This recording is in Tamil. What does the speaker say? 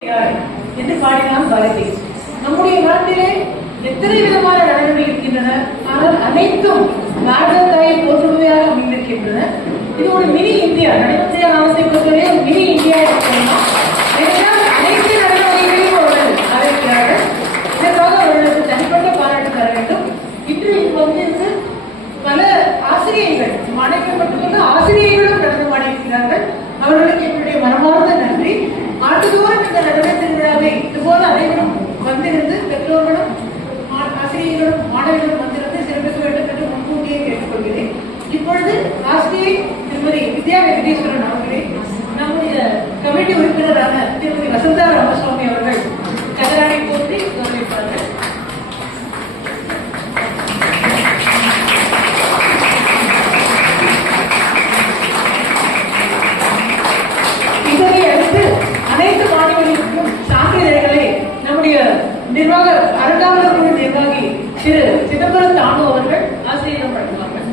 என்று பாடினான் பாரதி. நம்முடைய நாட்டிலே எத்தனை விதமான நடனங்கள் இருக்கின்றன, ஆனால் அனைத்தும் பாரத தாயை போற்றுமையாக அமைந்திருக்கின்றன. இது ஒரு மினி இந்தியா, நடனத்தை ஆசை பொறுத்தவரை ஒரு மினி இந்தியா இருக்கலாம். அனைத்து நடன வகைகளையும் அவர்கள் ஆதரிக்கிறார்கள். இதற்காக அவர்களுக்கு தனிப்பட்ட பாராட்டு தர வேண்டும். இன்று வந்து பல ஆசிரியர்கள், மாணவர்கள் மட்டுமல்ல ஆசிரியர்களும் நடனம் ஆடியிருக்கிறார்கள். அவர்களுக்கு என்னுடைய மனமார்ந்த நன்றி. ஆண்டுதோறும் இந்த நடன திருவிழாவை இதுபோல அனைவரும் வந்திருந்து பெற்றோர்களும் ஆசிரியர்களும் மாணவர்களும் வந்திருந்து சிறப்பிக்க வேண்டும் என்று முன்கூட்டியே கேட்டுக்கொள்கிறேன். இப்பொழுது ஆசிரியை திருமதி வித்யா வெங்கடேஸ்வரன் அவர்களே, நம்முடைய கமிட்டி உறுப்பினரான திருமதி வசந்தா ராமசுவாமி அவர்கள் கதராடை போற்றி கௌரவிப்பார்கள். இதனை அடுத்து அனைத்து மாணவர்களுக்கும் சான்றிதழ்களை நம்முடைய நிர்வாக அறங்காவலர் குழு நிர்வாகி திரு சிதம்பரம் தானு அவர்கள் ஆசிரியரிடம் வழங்குவார்கள்.